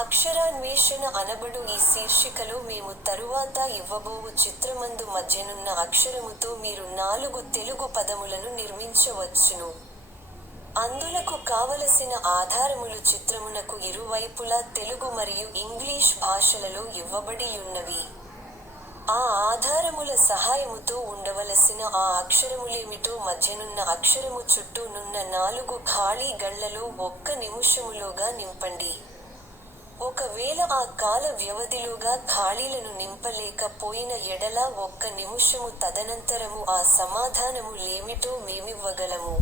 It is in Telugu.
అక్షరాన్వేషణ అనబడు ఈ శీర్షికలో మేము తరువాత ఇవ్వబోవు చిత్రమందు మధ్యనున్న అక్షరముతో మీరు 4 తెలుగు పదములను నిర్మించవచ్చును. అందులకు కావలసిన ఆధారములు చిత్రమునకు ఇరువైపులా తెలుగు మరియు ఇంగ్లీష్ భాషలలో ఇవ్వబడియున్నవి. ఆ ఆధారముల సహాయముతో ఉండవలసిన ఆ అక్షరములేమిటో మధ్యనున్న అక్షరము చుట్టూ నున్న 4 ఖాళీ గళ్లలో 1 నిముషములోగా నింపండి. ఒకవేళ ఆ కాల వ్యవధిలోగా ఖాళీలను నింపలేక పోయిన ఎడల 1 నిముషము తదనంతరము ఆ సమాధానము లేమిటో మేమివ్వగలము.